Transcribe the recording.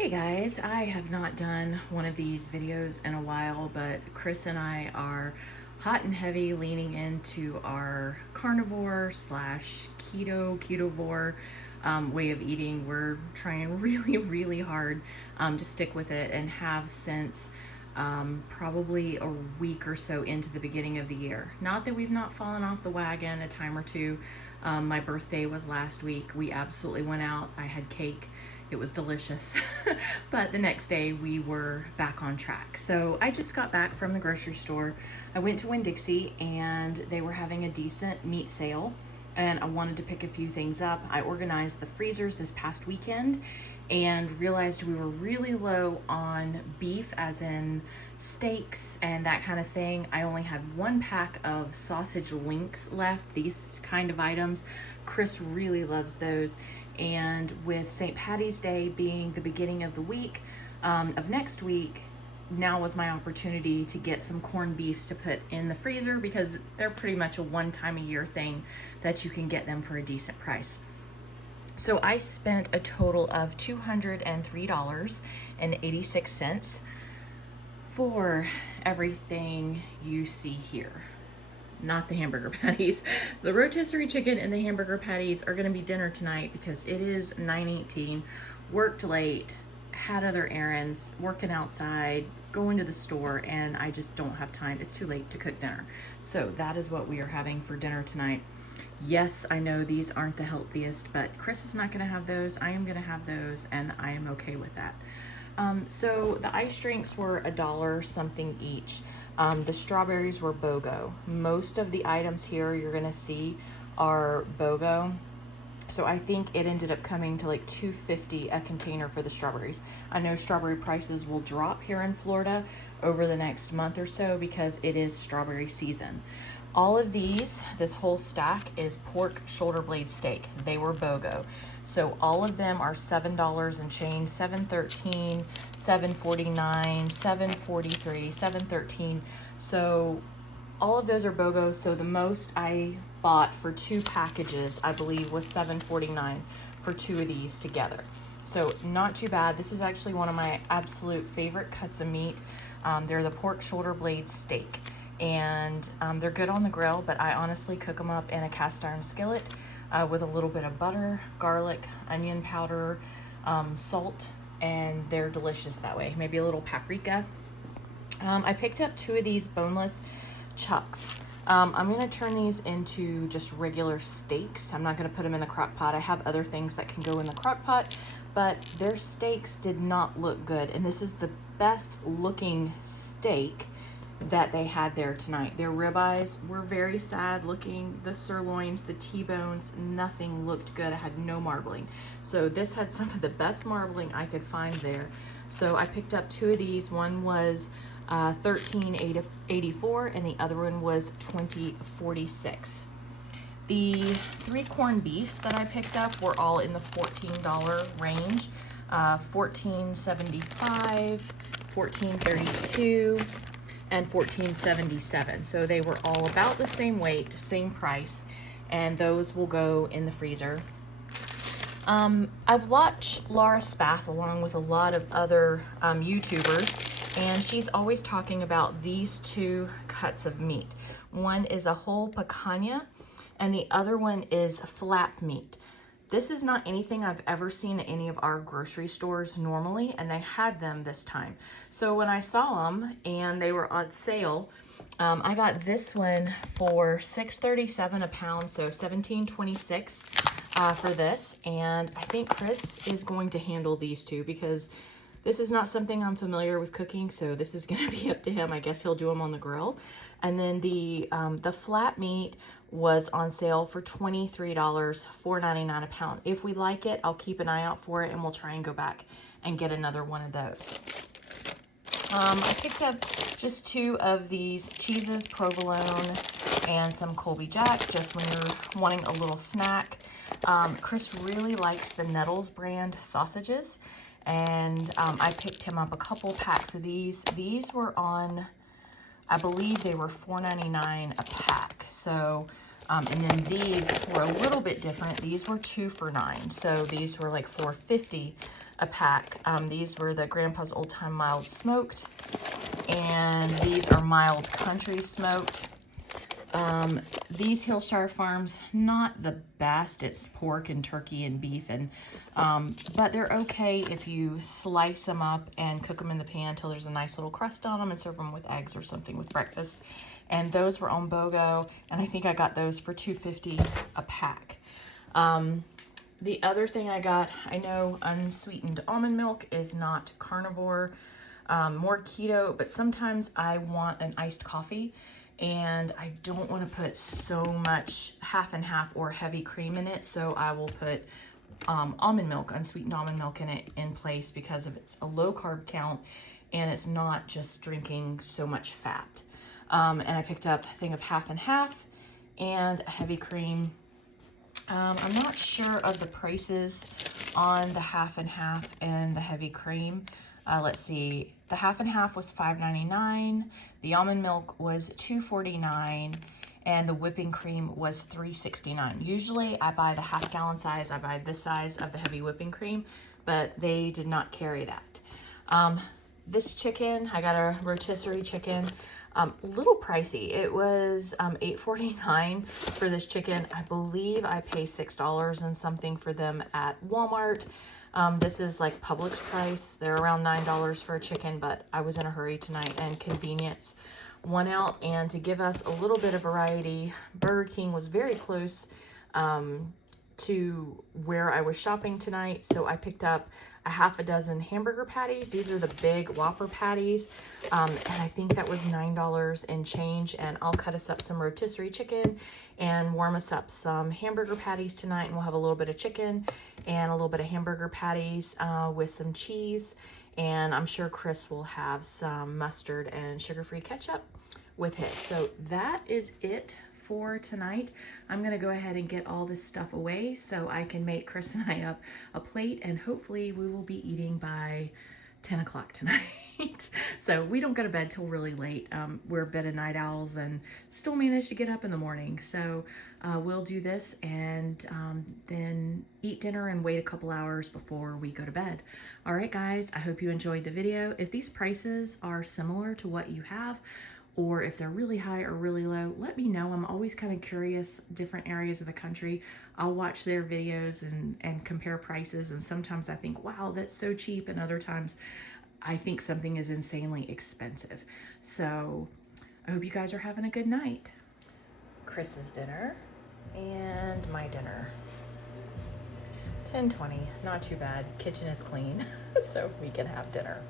Hey guys, I have not done one of these videos in a while, but Chris and I are hot and heavy leaning into our carnivore slash ketovore way of eating. We're trying really hard to stick with it and have since probably a week or so into the beginning of the year. Not that we've not fallen off the wagon a time or two. My birthday was last week. We absolutely went out. I had cake. It was delicious. But the next day we were back on track. So I just got back from the grocery store. I went to Winn Dixie and they were having a decent meat sale and I wanted to pick a few things up. I organized the freezers this past weekend and realized we were really low on beef, as in steaks and that kind of thing. I only had one pack of sausage links left, these kind of items. Chris really loves those. And with St. Patty's Day being the beginning of the week, of next week, now was my opportunity to get some corned beefs to put in the freezer because they're pretty much a one time a year thing that you can get them for a decent price. So I spent a total of $203.86 for everything you see here. Not the hamburger patties. The rotisserie chicken and the hamburger patties are gonna be dinner tonight because it is 9:18. Worked late, had other errands, working outside, going to the store, and I just don't have time. It's too late to cook dinner. So that is what we are having for dinner tonight. Yes, I know these aren't the healthiest, but Chris is not gonna have those. I am gonna have those, and I am okay with that. So the ice drinks were $1 something each. The strawberries were BOGO. Most of the items here you're gonna see are BOGO. So I think it ended up coming to like $2.50 a container for the strawberries. I know strawberry prices will drop here in Florida over the next month or so because it is strawberry season. All of these, this whole stack is pork shoulder blade steak. They were BOGO. So all of them are $7 and change, $7.13, $7.49, $7.43, $7.13. So all of those are BOGO. So the most I bought for 2 packages, I believe, was $7.49 for 2 of these together. So not too bad. This is actually one of my absolute favorite cuts of meat. They're the pork shoulder blade steak. And they're good on the grill, but I honestly cook them up in a cast iron skillet with a little bit of butter, garlic, onion powder, salt, and they're delicious that way. Maybe a little paprika. I picked up 2 of these boneless chucks. I'm gonna turn these into just regular steaks. I'm not gonna put them in the crock pot. I have other things that can go in the crock pot, but their steaks did not look good. And this is the best looking steak that they had there tonight. Their ribeyes were very sad looking. The sirloins, the T-bones, nothing looked good. I had no marbling. So this had some of the best marbling I could find there. So I picked up 2 of these. One was $13.84 and the other one was $20.46. The 3 corned beefs that I picked up were all in the $14 range. $14.75, $14.32, and $14.77. So they were all about the same weight, same price, and those will go in the freezer. I've watched Laura Spath along with a lot of other YouTubers, and she's always talking about these 2 cuts of meat. One is a whole picanha, and the other one is flap meat. This is not anything I've ever seen at any of our grocery stores normally, and they had them this time. So when I saw them and they were on sale, I got this one for $6.37 a pound, so $17.26 for this. And I think Chris is going to handle these 2 because this is not something I'm familiar with cooking, so this is gonna be up to him. I guess he'll do them on the grill. And then the flat meat was on sale for $23, $4.99 a pound. If we like it, I'll keep an eye out for it and we'll try and go back and get another one of those. I picked up just 2 of these cheeses, provolone and some Colby Jack, just when you're wanting a little snack. Chris really likes the Nettles brand sausages, and I picked him up a couple packs of these. These were on, I believe they were $4.99 a pack. So, and then these were a little bit different. These were 2 for $9. So these were like $4.50 a pack. These were the Grandpa's Old Time Mild Smoked, and these are Mild Country Smoked. These Hillshire Farms, not the best. It's pork and turkey and beef, and but they're okay if you slice them up and cook them in the pan until there's a nice little crust on them and serve them with eggs or something with breakfast. And those were on BOGO, and I think I got those for $2.50 a pack. The other thing I got, I know unsweetened almond milk is not carnivore, more keto, but sometimes I want an iced coffee and I don't want to put so much half and half or heavy cream in it, so I will put almond milk, unsweetened almond milk in it in place because of it's a low carb count and it's not just drinking so much fat. And I picked up a thing of half and half and a heavy cream. I'm not sure of the prices on the half and half and the heavy cream. Let's see, the half and half was $5.99, the almond milk was $2.49, and the whipping cream was $3.69. Usually I buy the half-gallon size, I buy this size of the heavy whipping cream, but they did not carry that. This chicken, I got a rotisserie chicken, a little pricey. It was $8.49 for this chicken. I believe I pay $6 and something for them at Walmart. This is like Publix price. They're around $9 for a chicken, but I was in a hurry tonight and convenience won out. And to give us a little bit of variety, Burger King was very close to where I was shopping tonight. So I picked up a half a dozen hamburger patties. These are the big Whopper patties. And I think that was $9 and change. And I'll cut us up some rotisserie chicken and warm us up some hamburger patties tonight. And we'll have a little bit of chicken and a little bit of hamburger patties with some cheese. And I'm sure Chris will have some mustard and sugar-free ketchup with his. So that is it for tonight. I'm gonna go ahead and get all this stuff away so I can make Chris and I up a plate, and hopefully we will be eating by 10 o'clock tonight. So we don't go to bed till really late. We're a bit of night owls and still manage to get up in the morning. So we'll do this and then eat dinner and wait a couple hours before we go to bed. All right, guys, I hope you enjoyed the video. If these prices are similar to what you have, or if they're really high or really low, let me know. I'm always kind of curious, different areas of the country. I'll watch their videos and compare prices, and sometimes I think, wow, that's so cheap, and other times I think something is insanely expensive. So I hope you guys are having a good night. Chris's dinner and my dinner. 10:20, not too bad. Kitchen is clean, so we can have dinner.